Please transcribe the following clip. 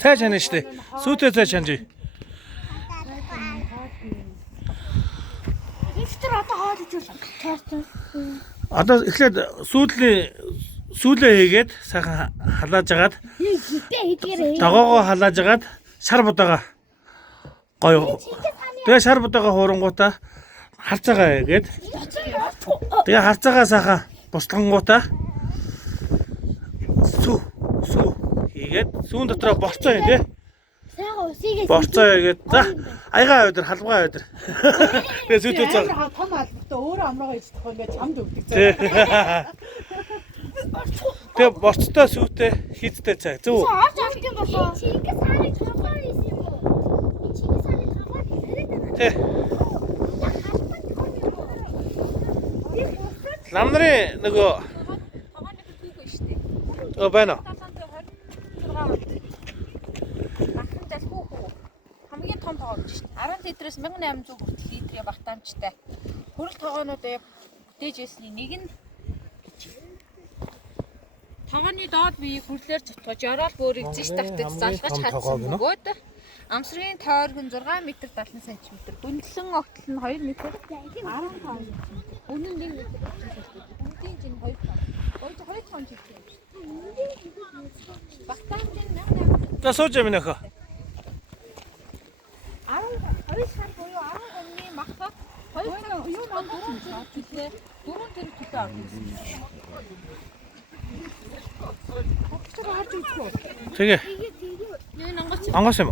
Цай чана штэ. Сүйтэй цай чанжи. Эвтер одоо хоол ижүүл. Одоо эхлээд сүүлээ хийгээд сайхан халааж агаад дагоогоо халааж агаад шар будаага гоё. Тэгээ шар будаага хуурангуудаа харж байгаа гээд тэгээ харцаагаа сайхан бусдгангуудаа сүү хийгээд сүүн дотроо борцоо юм тий. Сайхан усыг Борцоо хийгээд за аягаа өдөр халбгаа өдөр. Тэгээ сүйтэй цаа. Том албартай өөрөө амраа хийж тахсан байж чамд өгдөг Тий. Тэгээ борцтой сүйтэй хийдтэй цай. Зөв. орж авт юм болоо. Чингис хааны толгой хийсэн юм уу? Чингис хааны толгой хийсэн. Тий. Нам нарын нөгөө байна. Хамгийн том тоогоо гэж шүү дээ. 10 литрээс 1800 хүртэл литрийн багтаамжтай. Хүрэл тоогоонуудаа бүтээж ясны нэг нь тоогооны доод биеийг хүрлээр цутгаж ороод бөөрийг зиш тавтаж залгаж хатсан бөгөөд амсрын тойрог нь 6 м 70 см, гүндлэн огтол нь 2 м 15 см. Үнэн 1 м 30 см. Үнэн чинь 2 тонн. 2 тонн жиг юм шүү. Багтаамж нь 1800. За сууж юм нөхөө. 12 сар буюу 13-ны махбат 2 сар буюу 4 зэрэг төлөө 4 зэрэг төлөө авах гэсэн. Тэгээ. Энэ Ангаас юм.